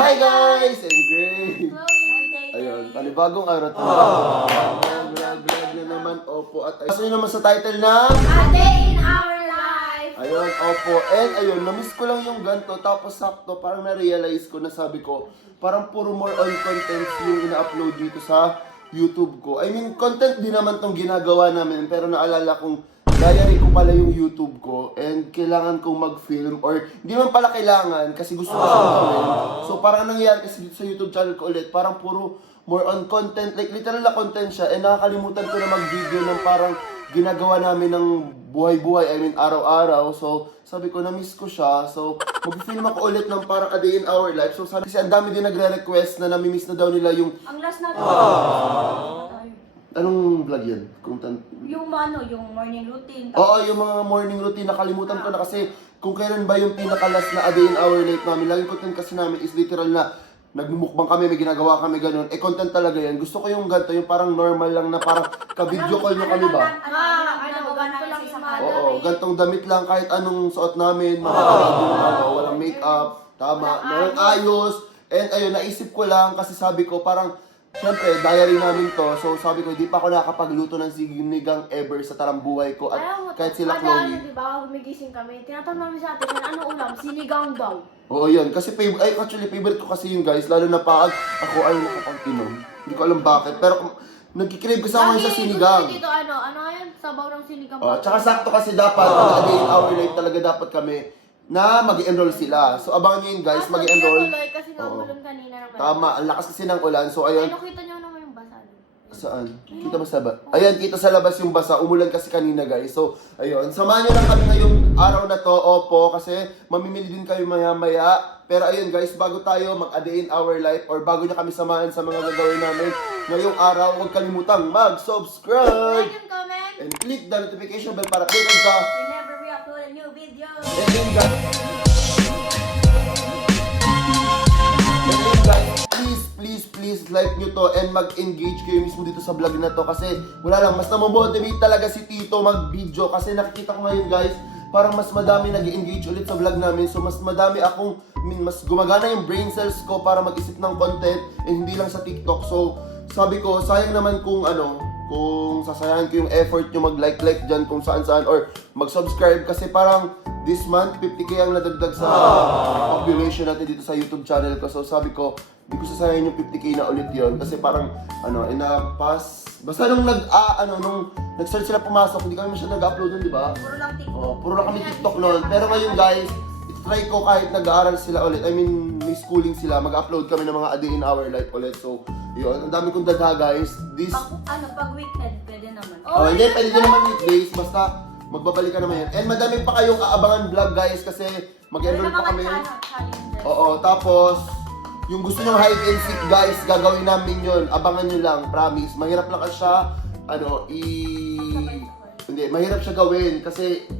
Hi guys! And Grace! Ayun, panibagong araw to. Vlog na naman, opo. At ayun, naman sa title na A Day in Our Life! Ayun, opo. And ayun, namiss ko lang yung ganito. Tapos sakto, parang na-realize ko na sabi ko, parang puro more on contents yung ina-upload dito sa YouTube ko. I mean, content din naman tong ginagawa namin. Pero naalala kong diary ko pala yung YouTube ko and kailangan kong mag-film or hindi man pala kailangan kasi gusto ko siyang gawin. So parang nangyayari kasi dito sa YouTube channel ko ulit, parang puro more on content, like literal na content siya and nakakalimutan ko na mag-video ng parang ginagawa namin ng buhay-buhay, I mean araw-araw. So sabi ko na-miss ko siya. So mag-film ako ulit ng parang A Day in Our Life. So sabi kasi ang dami din nagre-request na nami-miss na daw nila yung Ang last natin. anong vlog yan? Yung yung morning routine. Oo, yung mga morning routine, nakalimutan ko na kasi kung kailan ba yung pinakalas na A Day in Our Life namin. Laging content kasi namin is literal na nagmumukbang kami, may ginagawa kami ganun. Content talaga yan. Gusto ko yung ganito, yung parang normal lang na parang ka-video call nyo kami ba? Ganito lang yung mga Oo, gantong damit lang, kahit anong suot namin, mga walang makeup, tama, walang ayos. And ayun, naisip ko lang kasi sabi ko parang siyempre, diary namin to. So, sabi ko, hindi pa ako nakakapagluto ng sinigang ever sa tarambuhay ko. At kahit sila Chloe. Di ba, gumigising kami, tinatanong namin sa atin, ano ulam? Sinigang daw. Oo, yun. Kasi, actually, favorite ko kasi yung guys. Lalo na pag ako ay nakapag-inom. Hindi ko alam bakit. Pero, nagkikrave kasi ako sa sinigang. Dito, ano ngayon? Sabaw ng sinigang. Tsaka sakto kasi dapat, A Day in Our Life talaga dapat kami na mag-enroll sila. So, abangan nyo yun guys, mag-enroll. Kasi nga ulan kanina naman. Tama, ang lakas kasi ng ulan. So, ayun. Ay, nakita nyo naman yung basa. Saan? Kita ba sa labas? Ayan, kita sa labas yung basa. Umulan kasi kanina, guys. So, ayun. Samahan nyo lang kami ngayong araw na to. Opo, kasi mamimili din kayo maya-maya. Pero ayun, guys, bago tayo mag-A Day in Our Life or bago nyo kami samahan sa mga gagawin namin ngayong araw, huwag kalimutang mag-subscribe! Like and comment. And click the notification bell para updated ka. Whenever we upload a new video. And yun, guys. Please like nyo to and mag-engage kayo mismo dito sa vlog na to kasi wala lang, mas namomotivate talaga si Tito mag-video kasi nakikita ko ngayon guys, parang mas madami nag-engage ulit sa vlog namin. So mas madami akong, mas gumagana yung brain cells ko para mag-isip ng content and hindi lang sa TikTok. So sabi ko, sayang naman kung kung sasayahin ko yung effort nyo mag-like dyan kung saan-saan or mag-subscribe kasi parang this month, 50k ang nadagdag sa population natin dito sa YouTube channel ko. So sabi ko, hindi ko sasayahin yung 50k na ulit yon kasi parang, ina-pass. Basta nung nag-start sila pumasok, hindi kami masyadong nag-upload nun, di ba? Puro lang TikTok. Oh, puro lang kami TikTok noon. Pero ngayon guys, try ko kahit nag-aaral sila ulit. I mean, may schooling sila. Mag-upload kami ng mga A Day in Our Life ulit. So, yun. Ang dami kong dagha guys. This... Pag weekend, pwede naman. Hindi, pwede din naman weekdays. Basta, magbabalik ka naman yan. And madami pa kayong aabangan vlog guys kasi mag-enroll pa kami. Challenges. Oo, tapos yung gusto nyong hide and seek guys, gagawin namin yun. Abangan nyo lang, promise. Mahirap lang siya, hindi, mahirap siya gawin kasi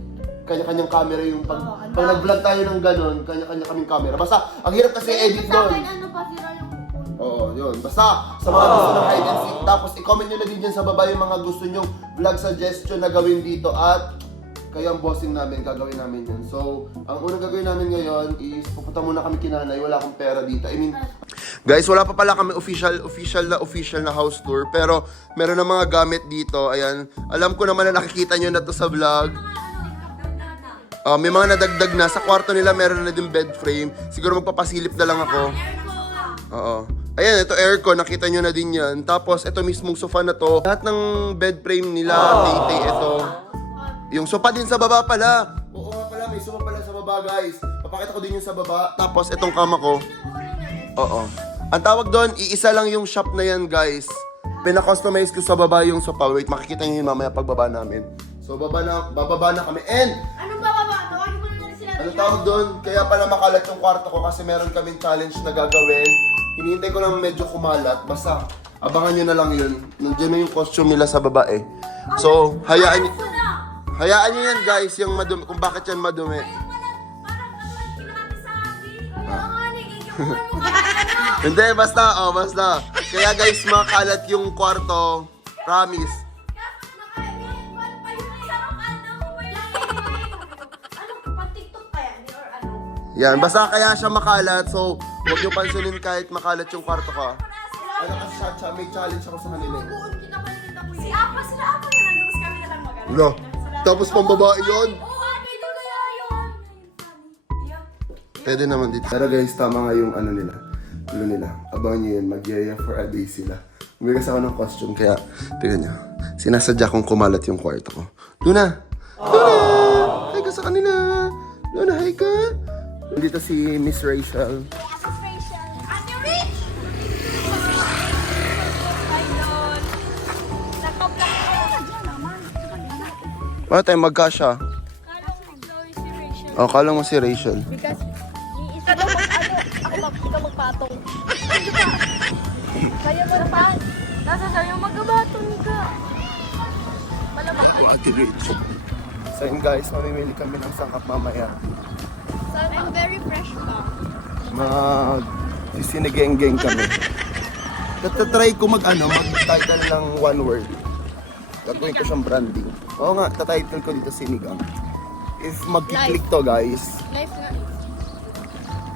kanya-kanyang camera yung pag nag-vlog tayo ng ganun, kanya-kanya kaming camera. Basta, ang hirap kasi edit Sa doon. akin, pa sira yung phone. Oo, yun. Basta, sa mga gusto ng hide and seek, tapos i-comment nyo na din dyan sa baba yung mga gusto nyong vlog suggestion na gawin dito at kayo ang bossing namin, gagawin namin yun. So, ang unang gagawin namin ngayon is pupunta muna kami kinanay, wala akong pera dito. I mean, guys, wala pa pala kami official na house tour, pero meron na mga gamit dito. Ayan, alam ko naman na nakikita nyo na to sa vlog. May mga nadagdag na. Sa kwarto nila meron na din bed frame. Siguro magpapasilip na lang ako. Oo. Ayan, ito aircon, nakita nyo na din yan. Tapos, ito mismong sofa na to. Lahat ng bed frame nila, tay ito. Yung sofa din sa baba pala. Oo nga pala, may sofa pala sa baba guys. Papakita ko din yung sa baba. Tapos itong kama ko. Oo. Ang tawag doon, iisa lang yung shop na yan guys. Pina-customize ko sa baba yung sofa. Wait, makikita nyo yun mamaya pagbaba namin. So bababa na kami. And Anong bababa? Tawagin mo na sila. anong tawag doon? Kaya pala makalat yung kwarto ko kasi meron kaming challenge na gagawin. Hinihintay ko lang medyo kumalat. Basta abangan nyo na lang yun. Nandiyan na yung costume nila sa baba eh. So, hayaan nyo yan guys, yung madumi, kung bakit yan madumi. Hindi, basta. Kaya guys, makalat yung kwarto. Promise. Yan, basta kaya siya makalat. So, Huwag niyo pansinin kahit makalat yung kwarto ko. Ano kasi Chacha, may challenge ako sa kanila. Si Apa, sila Apa na lang. Tapos kami na lang mag-ano. Wala. Tapos pambabae yun. Oo, pwede kaya yun. Yeah. Pwede naman dito. Pero guys, tama nga yung ano nila. Ano nila. Abangan nyo yun, mag-yaya for a day sila. Umigas ako ng costume, kaya tingnan nyo. Sinasadya kong kumalat yung kwarto ko. Luna! Luna! Hi ka sa kanila! Luna, hi ka! Nandito si Miss Rachel. Ate Rich! Ayun. Nagpa-black ka dyan naman. Paano tayo magkasya? Kala ko ikaw si Rachel. O, kala mo si Rachel. Because, iisa daw ikaw magpatong. Kaya mo naman. Nasa sa'yo magabatong ka. Malamang. Ako, Ate Rich. So yun guys, mamimili kami ng sangkap mamaya. I'm very fresh pa. Sisinigeng-geng kami. Tatatry ko mag-title ng one word. Gagawin ko siyang branding. Oo nga, tatitle ko dito sinigang. If mag-click to guys, Life nga.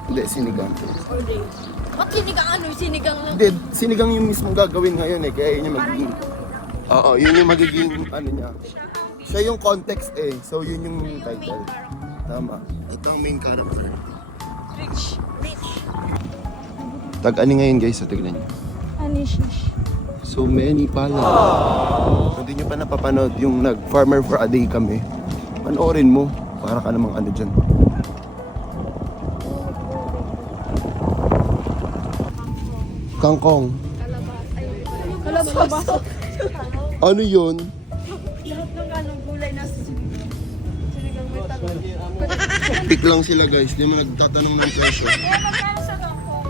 hindi, sinigang. Or day. Ba't sinigang ano? Sinigang lang. Hindi, sinigang yung mismong gagawin ngayon eh, kaya yun yung magiging... Oo, yun yung magiging ano niya. Siya yung context eh, so yun yung title. Tama. Ito ang main character. Rich. Rich. Tag-ani ngayon guys, so tignan niyo. Anishish. So many pala. Kung di nyo pa napapanood yung nag-farmer for a day kami, panoorin mo. Para ka namang ano dyan. Kangkong. Kalabas. Ano yun? Lahat ng anong gulay nasa sinigang. Sinigang may talong. Pick lang sila guys, di mo nagtatanong ng presyo. Eh, magkano sa kangkong?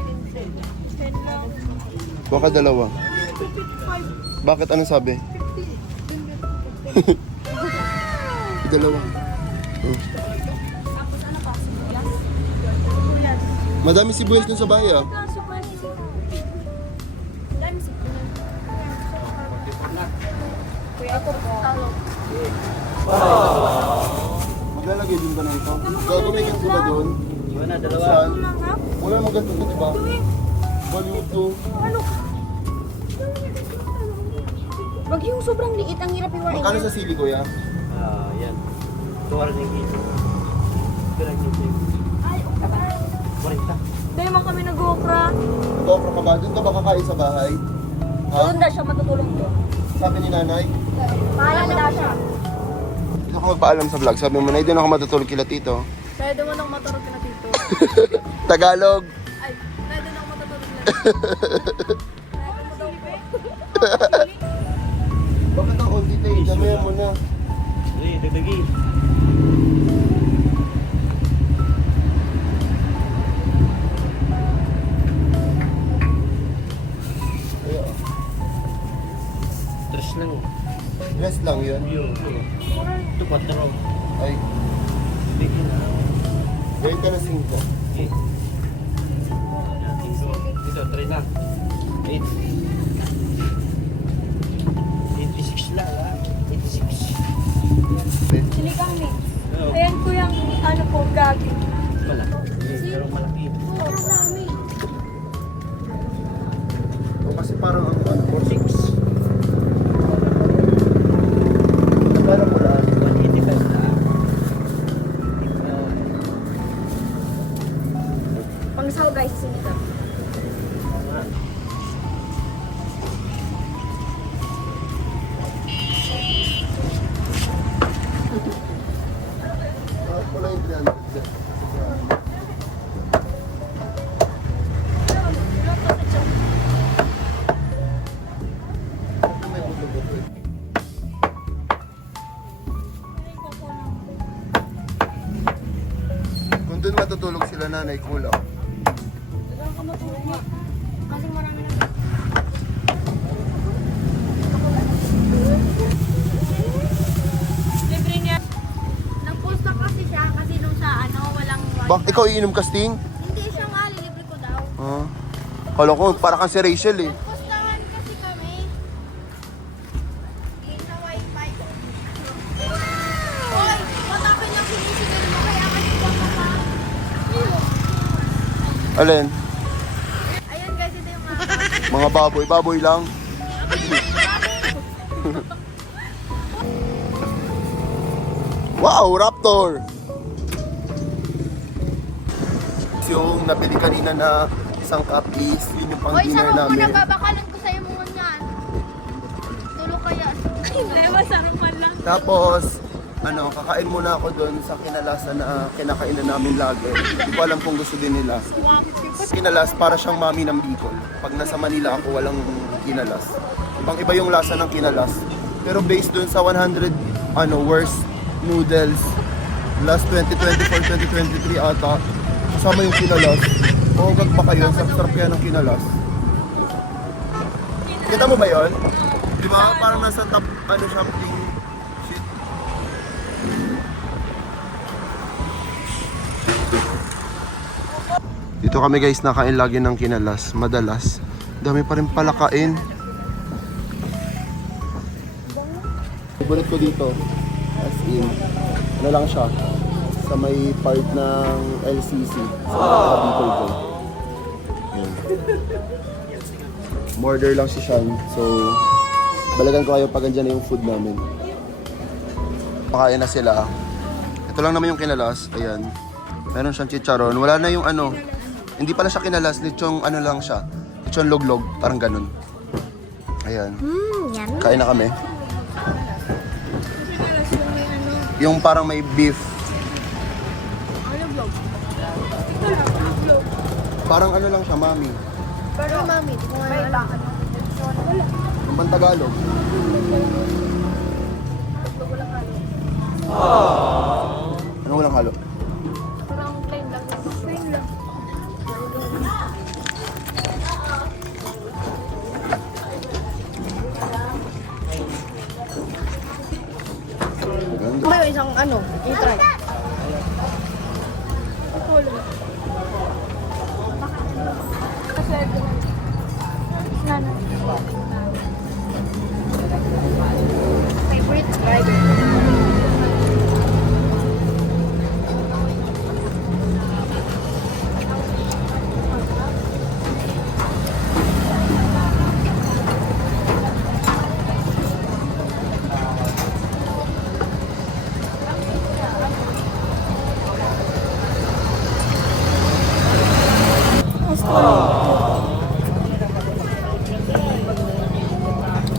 10 lang. Baka dalawa. 55. Bakit? Anong sabi? 50. Dalawa. Oh. Tapos ano pa? Sibuyas? Madami sibuyas dun sa bahay ah. Kaso pa rin. Dami sibuyas. Kuya ako po. Maglalagay din ba na ito? Gagamitin ko ba doon? Iwan na, dalawa. Saan? Wala mo ganito di ba? Bollywood to. Wag yung sobrang liit, ang hirap iwain. Magkano sa sili kuya? Ah, yan. Ito lang yung kito. Ito lang yung kito. Ay, okay. 40. Dahil man kami nag-okra. Nag-offer ka ba? Doon ka ba kakain sa bahay? Ha? Doon na siya matutulong to. Sabi ni nanay? Paalam na siya. Hindi ako magpaalam sa vlog. Sabi mo na, hindi na ako matutulog kila tito. Pwede mo nang matulog ka na dito. Tagalog. Ay, pwede nang matutulog na dito. Bakit ang konti tayo? Damayan mo na. Sige, dagdagi. Ay, Tres lang. Rest lang yun. Ito, 4. Ay, Bigyan na. gawin ka na 5. Okay. Ito, 3 na. 8. 86 lang, ha? 86. Sinigang ni. Oo. Ayan ko yung ano po, gagi. Malaki. Pero malaki. Sobrang dami. O kasi parang ang ano, 46. nagkala mo lang. 185 na. Pangsaw guys, sinigang. Bakit wala yung 300? Bakit may buto-buto? Kung doon matutulog sila nanay, kulang. Saan ka matulog niya? Kasi marami na. Libre niya. Nag-post na kasi siya kasi nung sa ano, walang Bak, ikaw iinom kasting? Hindi siya nga, libre ko daw. Ah. Kala ko, para kang si Rachel eh. Nag-postahan kasi kami. Hindi sa wifi. Hoy, ba't akin lang sinisigal mo? Kaya kasi baka pa. Alin? Mga baboy lang. Wow, raptor! Yung nabili kanina na isang cup is, yun yung pang Oy, dinner sarap mo namin. na babakalan ko sa'yo mo yan. Tulog kaya. Hindi, masarapan lang. Tapos, kakain muna ako doon sa kinalasa na kinakainan namin lagi. Hindi ko alam kung gusto din nila. Kinalas, para siyang mami ng Bicol. Pag nasa Manila ako, walang kinalas. Pang iba yung lasa ng kinalas. Pero based doon sa 100 worst noodles last 2024-2023 ata, kasama yung kinalas. Mahugag pa kayo, sarap yan ng kinalas. Kita mo ba yun? Di ba? Parang nasa top, something shit. Dito kami guys, nakain lagi ng kinalas, madalas. Dami pa rin pala kain. Favorite ko dito, as in, lang siya, sa may part ng LCC, sa Bicol dyan. Yan. Murder lang si Sean, so balagan ko kayo pag andyan na yung food namin. Makain na sila. Ito lang naman yung kinalas, ayan. Meron siyang chicharon, wala na yung hindi pala siya kinalas, lechong lang siya. Lechong loglog, parang ganun. Ayan. Kain na kami. Yung parang may beef. Parang lang siya, mami. Pero mami, kung ano lang. Yung bang Tagalog. Ano walang halo? Parang plain lang. Plain lang. Maganda. May isang i-try. Favorite driver.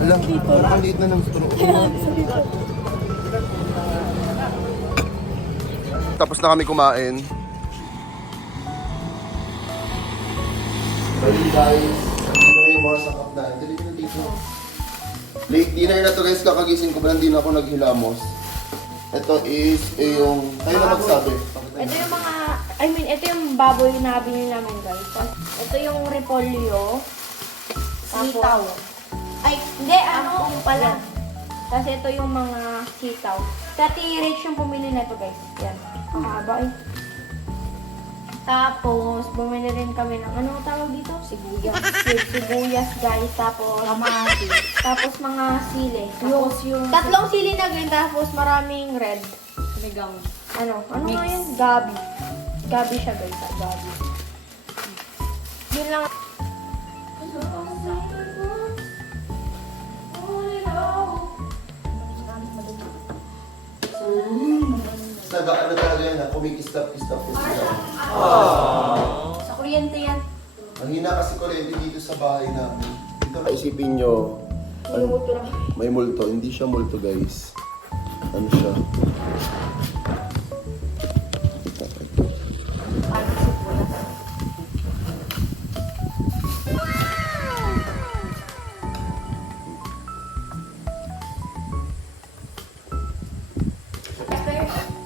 Alam, parang liit na ng straw. Tapos na kami kumain. Hey guys, ano yung mga sakap na? Dali na dito. Late dinner na to guys, kakagising ko pa lang, di na ako naghilamos. Ito is yung, tayo na magsabi. Ito yung ito yung baboy na binili namin guys. Ito yung repolyo. Sitaw. Ay, hindi, yung pala. Kasi ito yung mga sitaw. Dati rich yung pumili na ito guys. Yan. Mahaba eh. Tapos, bumili rin kami ng, tawag dito? Sibuyas. Sibuyas guys. Tapos, kamatis. Tapos mga sili. Yung tatlong sili na green, tapos maraming red. Sinigang. Ano nga yun? Gabi. Gabi siya guys. Gabi. Yun lang. Saga, talaga yan ha, kumikistap-kistap ko sila. Sa kuryente yan. Ang hina kasi kuryente dito sa bahay namin. Dito na isipin nyo, may multo. Hindi siya multo guys. Ano siya?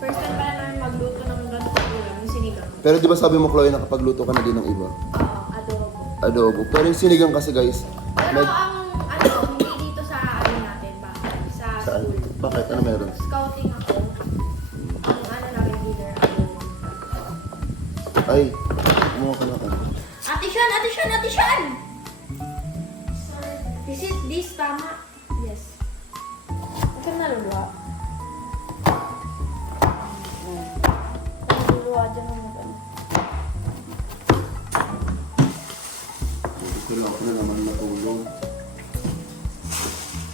First time pala namin magluto ng ganito ulam, yung sinigang. Pero di ba sabi mo Chloe, nakapagluto ka na din ng iba? Adobo. Adobo. Pero yung sinigang kasi guys, Pero hindi dito sa natin ba? Sa saan? school. Bakit? Ano meron? Scouting ako. Ang namin dinner, adobo. Ay, kumuha ka na ka. Ate Sean! This tama? Yes. Ito naluluwa. Naluluwa dyan ang Pero ako na naman matulog.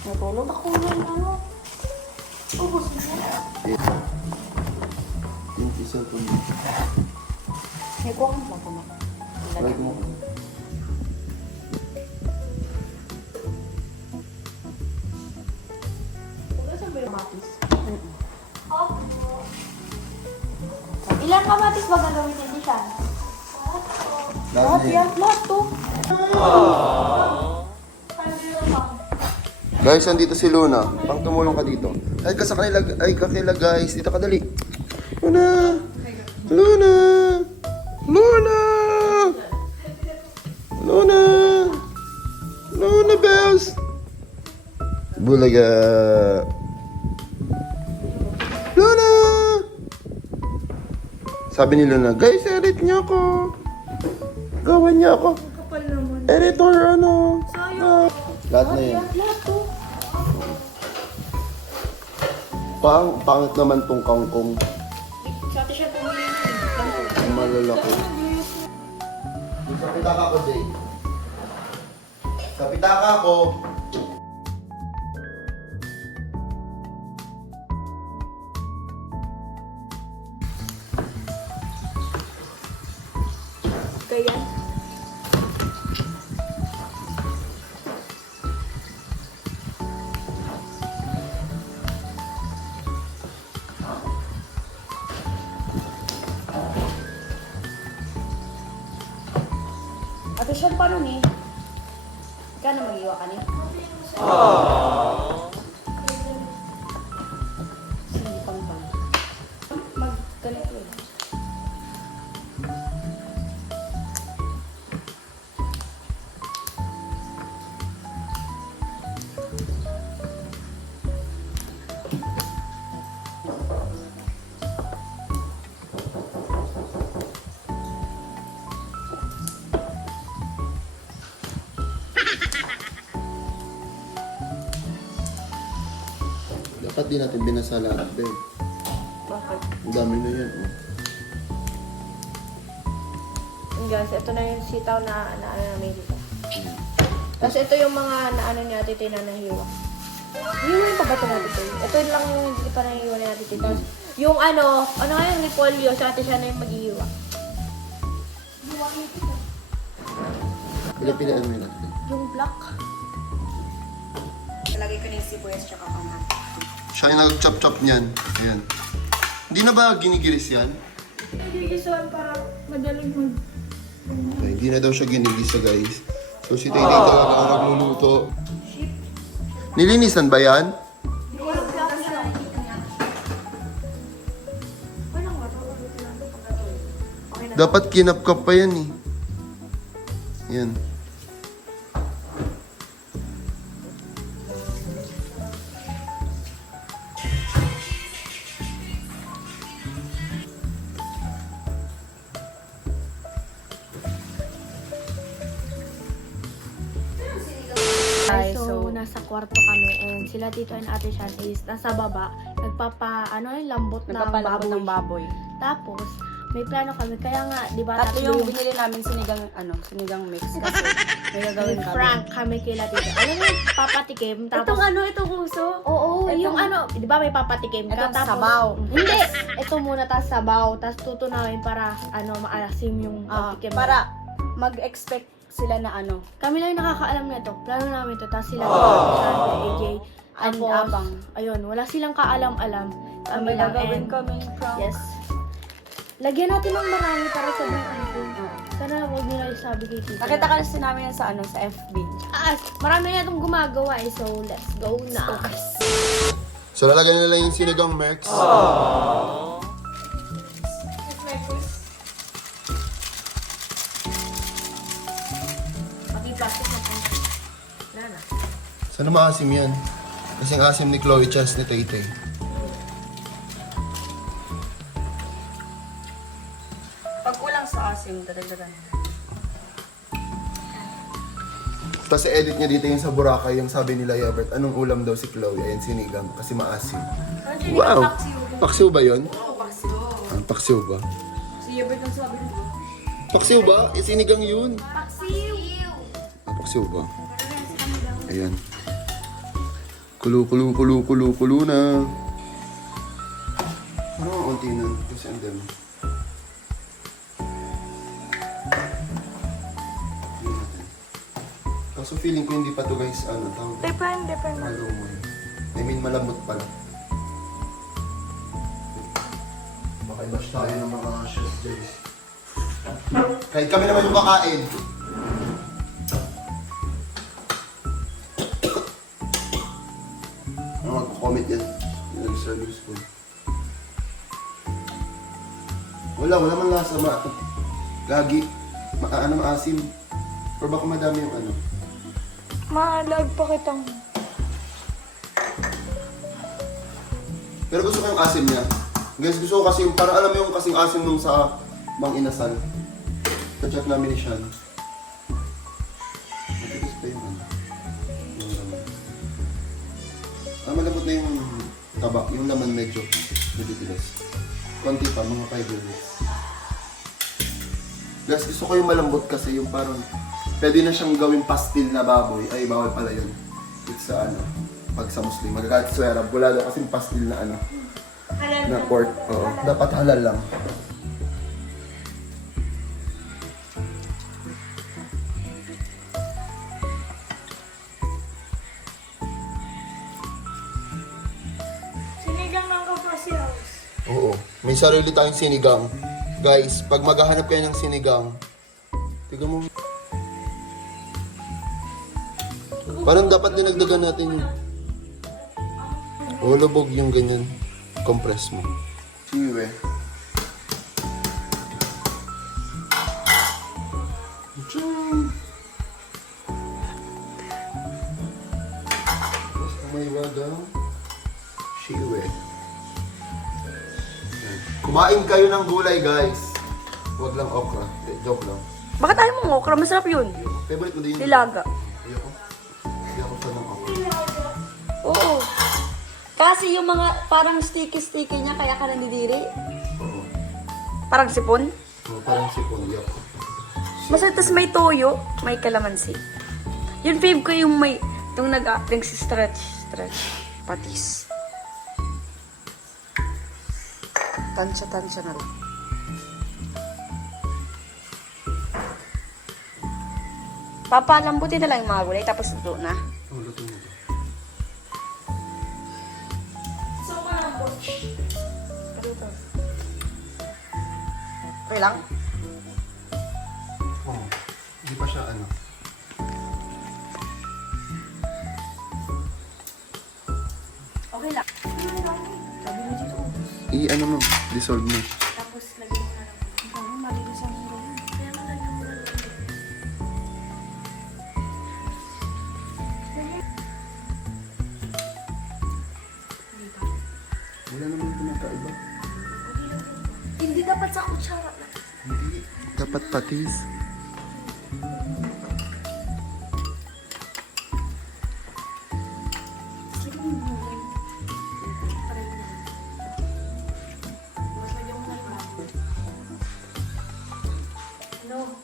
Natulog ako ng ano. Ubus na. Yung isa ko. May kuwang ba ko na? Try mo. Ilang kamatis ba gagawin din siya? Lahat niya. Lahat to. Guys, andito si Luna. Pang tumulong ka dito. Ay, kakila guys. Dito ka dali. Luna! Luna! Luna! Luna! Luna bells! Bulaga! Luna! Sabi ni Luna, guys, edit niyo ako. Gawan niya ako. Kapal naman. Editor, ano? Lahat na yan. Lahat to. Pangit naman tong kangkong. Sa atin siya pumili. Ang malalaki. Sa pitaka ko, Jay. Sa pitaka ko. Kaya. Ate siya paano ni? Ikaw na mag-iwa ka ni? Sige, pang. Mag-ganito eh. Dapat di natin binasa lahat, Ben. Bakit? Ang dami na yan, oh. Yun guys, ito na yung sitaw na ano namin dito. Tapos ito yung mga naano ni Ate Tay na nahiwa. Hiwain pa ba ito natin Tay? Ito lang yung hindi pa nahiwa ni Ate Tay. Tapos yung ano nga yung repolyo, sa ate siya na yung maghihiwa. Pila-pilaan mo yun natin. Yung black. Lagay ko na yung sibuyas tsaka kamatis. Siya yung nag-chop-chop niyan. Ayan. Hindi na ba ginigiris yan? Gigisuan para madaling mag... Okay, hindi na daw siya ginigisa, guys. So si Tay talaga ang nagluluto. Nilinisan ba yan? Dapat kinapkap pa yan eh. Yan. So, nasa kwarto kami and sila Tito and Ate Shan is nasa baba. Lambot Nagpapalabot ng baboy. Tapos, may plano kami. Kaya nga, di ba, Tatlo yung binili namin sinigang mix. Kasi may gagawin kami. Frank kami kila Tito. Alam mo, papatikim. Tapos, Itong uso? oo, Itong- yung di ba may papatikim ka? Itong Tapos, sabaw. Hindi. Ito muna, tapos sabaw. Tapos tutunawin para, maalasim yung patikim. Para mag-expect sila na Kami lang yung nakakaalam na ito. Plano namin ito. Tapos sila, Sean, AJ, Tapos, abang. ayun, wala silang kaalam-alam. Kami May lang. gagawin And, kami prank. yes. Lagyan natin ng marami para sa video. Sana huwag nila isabi kay Tita. Nakita ka kasi namin yan sa FB. Marami na itong gumagawa eh. So, let's go na. So lalagyan nila yung sinigang Merx. Sana maasim yan. Kasing asim ni Chloe Chess ni Tay-Tay. Pag kulang sa asim, dadagdagan. Tapos edit niya dito yung sa Boracay, yung sabi nila Yabert, anong ulam daw si Chloe? Ayun, sinigang, kasi maasim. Wow! Paksiw ba yun? Oo, paksiw. Ah, paksiw ba? Si Yabert ang sabi nito. Paksiw ba? Eh, sinigang yun. Paksiw! paksiw ba? Ayan. Kulo na. Ano ang unti na? Kasi ang dami. Tingnan natin. Kaso feeling ko hindi pa to guys, ano, tawag. Depende. Malumon. I mean, malambot pala. Baka i-bash tayo ng mga chefs guys. Kahit kami naman yung kakain. Ano mag-comment yan? Yung nag-serving spoon. Wala man lasa gagi. Ano asim. Pero baka madami yung ano. Maalag pa kitang. Pero gusto ko yung asim niya. Guys, gusto ko kasi yung, para alam mo yung kasing asim nung sa Mang Inasal. Kachat namin ni Sean. Matitis pa yung ano. Yung laman. Malambot na yung taba. Yung laman medyo nabitilas. Konti pa, mga 5 minutes. Guys, gusto ko yung malambot kasi yung parang pwede na siyang gawing pastil na baboy. Ay, bawal pala yun. It's sa ano, pag sa Muslim. Magagalit swera. Wala daw kasing pastil na ano. Na pork. Oo. Dapat halal lang. Sinigang ng Kapasi House. Oo. May sarili tayong sinigang. Guys, pag maghahanap kayo ng sinigang, tignan mo. Parang dapat dinagdagan natin yung lubog yung ganyan. Compress mo. Siwe. Basta may wadaw. Siwe. Kumain kayo ng gulay, guys. Huwag lang okra. Joke lang. Bakit ayaw mong okra? Masarap yun. Favorite mo din yun. Nilaga. Ayoko. Ayoko sa ng okra. Oo. Kasi yung mga parang sticky-sticky niya, kaya ka nandidiri. Oo. Parang sipon. Parang sipon. Yup. Masarap, tas may toyo, may kalamansi. Yung fave ko yung may, yung nag-stretch, patis. Tansya na lang. Papalambutin na lang yung mga gulay, tapos ito na. Oh, luto mo to. Okay lang? Oh, hindi pa siya ano. Okay lang. I-ano mo, dissolve mo. Tapos lagyan mo na lang. Ano, malinis ang ulo. Kaya nga lagyan mo na lang. Wala naman pinakaiba. Hindi dapat sa kutsara lang. Hindi. Dapat patis. Ano?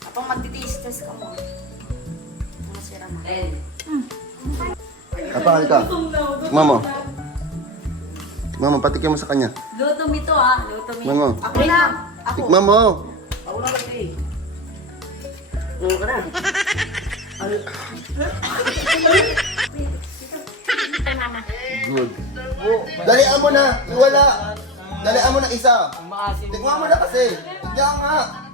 Kapag magtitiis-tes ka mo. Masira na. Kapahal ka. Mama. Mama, patikin mo sa kanya. Luto mi to ah. Luto mi. Mama. Ako na. Ako. Tikman mo. Ako na kasi. Oo ka na. Good. Dalian mo na. Iwala. Dalian mo na isa. Maasim. Tikman mo na kasi. Tignan nga.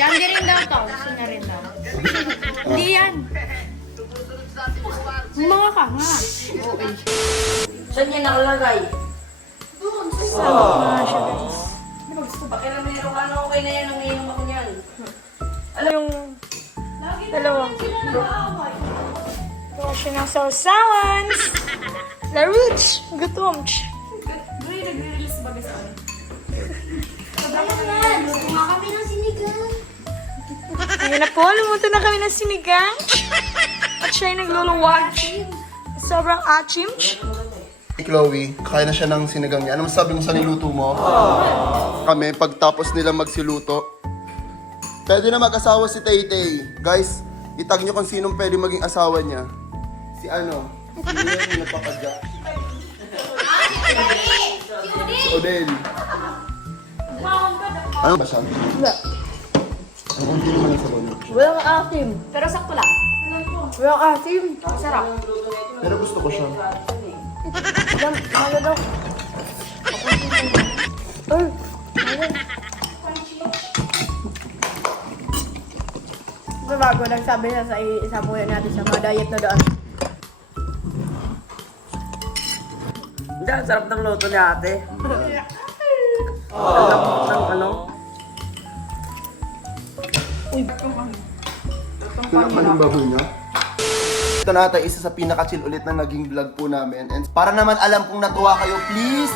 Candy rin daw to. Gusto niya rin daw. Hindi yan. Mga ka nga. Okay. Saan niya nakalagay? Ah, siya guys. Pakiram meron ano, okay na yan. Nanginom ako niyan. Yung dalawa. Ito siya ng sausawans. Laruch. Gutom. Nag-release ba gusto? Ayun na po, lumuto na kami ng sinigang. At siya ay nagluluwag. Sobrang achim. Hey Chloe, kaya na siya ng sinigang niya. Ano masabi mo sa niluto mo? Kami, pagtapos nila magsiluto, Pwede na mag-asawa si Tay-Tay. Guys, itag nyo kung sinong pwede maging asawa niya. Si ano? Sino yung napapadya? Si Odel. Ano ba siya? Wala. Ang unti naman ang sabon. Walang asim. Pero sakto lang. Walang asim. Sarap. Pero gusto ko siya. Ano daw? Ay, bago nagsabi siya sa isabuyan natin sa mga diet na doon. Hindi, ang sarap ng luto ni ate. Ang lambot ng ano. Tinakpan ang baboy niya. Ito na tayo, isa sa pinaka-chill ulit na naging vlog po namin. And para naman alam kung natuwa kayo, please,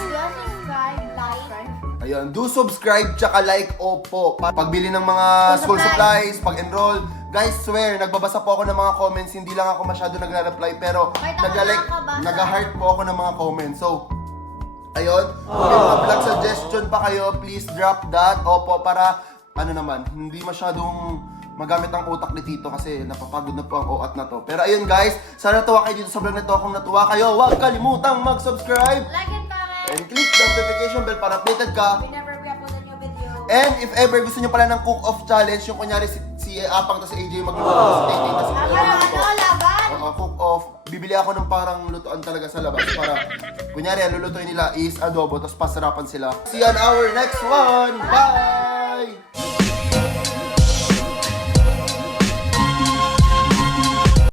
ayun, do subscribe tsaka like, opo. Pagbili ng mga school supplies, pag-enroll. Guys, swear, nagbabasa po ako ng mga comments. Hindi lang ako masyado nagre-reply, pero nagla-like, nag-heart po ako ng mga comments. So, ayun, kung may mga vlog suggestion pa kayo, please drop that. Opo, para, ano naman, hindi masyadong magamit ang utak ni Tito kasi napapagod na po ang OAT na to. Pero ayun guys, sana natuwa kayo dito sa vlog na to. Kung natuwa kayo, huwag kalimutang mag-subscribe Like and comment. and click the notification bell para updated ka. Whenever we upload a new video. And if ever gusto nyo pala ng cook-off challenge, yung kunyari si Apang to si AJ magluluto, si Tay-Tay na si Laban? Oo, cook-off. Bibili ako ng parang lutuan talaga sa labas para, kunyari, ang lulutuin nila is adobo, tapos pasarapan sila. See you on our next one! Bye!